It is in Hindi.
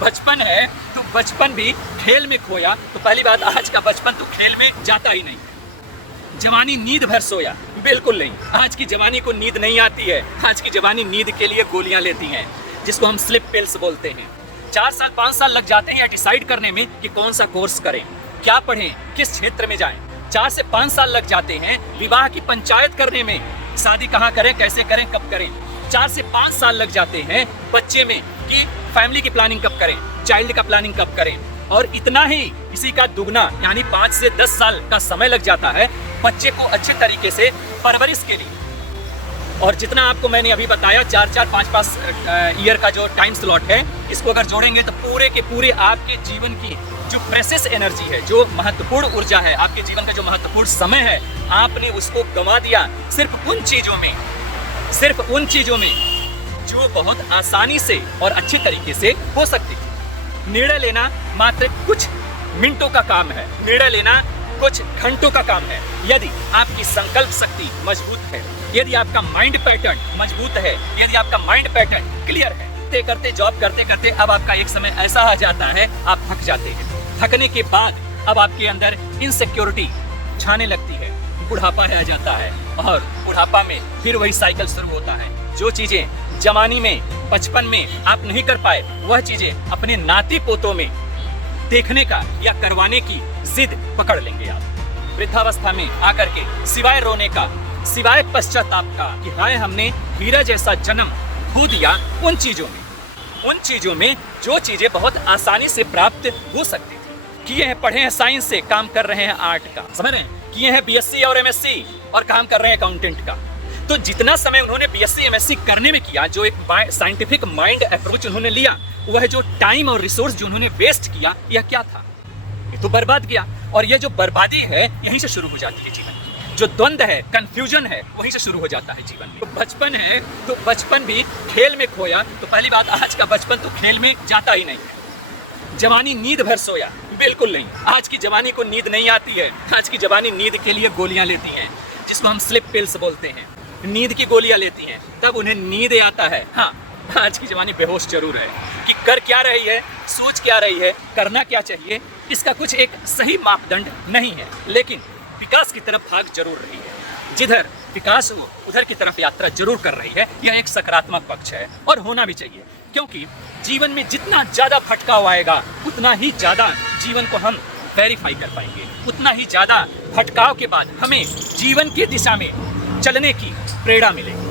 बचपन है तो बचपन भी खेल में खोया, तो पहली बात आज का बचपन तो खेल में जाता ही नहीं। जवानी नींद भर सोया, बिल्कुल नहीं। आज की जवानी को नींद नहीं आती है। आज की जवानी नींद के लिए गोलियां लेती हैं, जिसको हम स्लिप पिल्स बोलते हैं। 4 साल 5 साल लग जाते हैं डिसाइड करने में कि कौन सा कोर्स करें, क्या पढ़ें, किस क्षेत्र में जाएं। 4 से 5 साल लग जाते हैं विवाह की पंचायत करने में, शादी कहाँ करें, कैसे करें, कब करें। 4 से 5 साल लग जाते हैं बच्चे में कि फैमिली की प्लानिंग कब करें, चाइल्ड का प्लानिंग कब करें। और इतना ही इसी का दुगना यानी 5 से 10 साल का समय लग जाता है बच्चे को अच्छे तरीके से परवरिश के लिए। और जितना आपको मैंने अभी बताया 4-4, 5-5 ईयर का जो टाइम स्लॉट है, इसको अगर जोड़ेंगे तो पूरे के पूरे आपके जीवन की जो प्रेशियस एनर्जी है, जो महत्वपूर्ण ऊर्जा है, आपके जीवन का जो महत्वपूर्ण समय है, आपने उसको गंवा दिया सिर्फ उन चीजों में जो बहुत आसानी से और अच्छे तरीके से हो सकती थी। निर्णय लेना मात्र कुछ मिनटों का काम है, निर्णय लेना कुछ घंटों का काम है। यदि आपकी संकल्प शक्ति मजबूत है, यदि आपका माइंड पैटर्न मजबूत है, यदि आपका माइंड पैटर्न क्लियर है, करते जॉब करते करते अब आपका एक समय ऐसा आ जाता है आप थक जाते हैं। थकने के बाद अब आपके अंदर इनसिक्योरिटी छाने लगती है, बुढ़ापा आ जाता है, और बुढ़ापा में फिर वही साइकिल शुरू होता है। जो चीजें जवानी में, बचपन में आप नहीं कर पाए, वह चीजें अपने नाती पोतों में देखने का या करवाने की जिद पकड़ लेंगे आप। वृद्धावस्था में आकर के सिवाय रोने का, सिवाय पश्चाताप का कि हाय हमने हीरा जैसा जन्म खो दिया, उन चीजों में जो चीजें बहुत आसानी से प्राप्त हो सकती थी। किए हैं, पढ़े हैं साइंस से, काम कर रहे हैं आर्ट का, समझ रहे हैं, किए हैं बीएससी और एमएससी और काम कर रहे हैं अकाउंटेंट का। तो जितना समय उन्होंने बीएससी एमएससी करने में किया, जो एक साइंटिफिक माइंड अप्रोच उन्होंने लिया, वह जो टाइम और रिसोर्स जो उन्होंने वेस्ट किया, यह क्या था? ये तो बर्बाद किया। और ये जो बर्बादी है यहीं से शुरू हो जाती है जीवन की। जो द्वंद्व है, कंफ्यूजन है, वहीं से शुरू हो जाता है जीवन में। तो बचपन है तो बचपन भी खेल में खोया, तो पहली बात आज का बचपन तो खेल में जाता ही नहीं है। जवानी नींद भर सोया, बिल्कुल नहीं। आज की जवानी को नींद नहीं आती है। आज की जवानी नींद के लिए गोलियां लेती हैं, जिसको हम स्लिप पिल्स बोलते हैं। नींद की गोलियां लेती हैं, तब उन्हें नींद आता है। हाँ, आज की जवानी बेहोश जरूर है कि कर क्या रही है, सोच क्या रही है, करना क्या चाहिए, इसका कुछ एक सही मापदंड नहीं है। लेकिन विकास की तरफ भाग जरूर रही है। जिधर विकास हो उधर की तरफ यात्रा जरूर कर रही है। यह एक सकारात्मक पक्ष है और होना भी चाहिए, क्योंकि जीवन में जितना ज़्यादा भटकाव आएगा उतना ही ज़्यादा जीवन को हम वेरीफाई कर पाएंगे, उतना ही ज़्यादा भटकाव के बाद हमें जीवन की दिशा में चलने की प्रेरणा मिलेगी।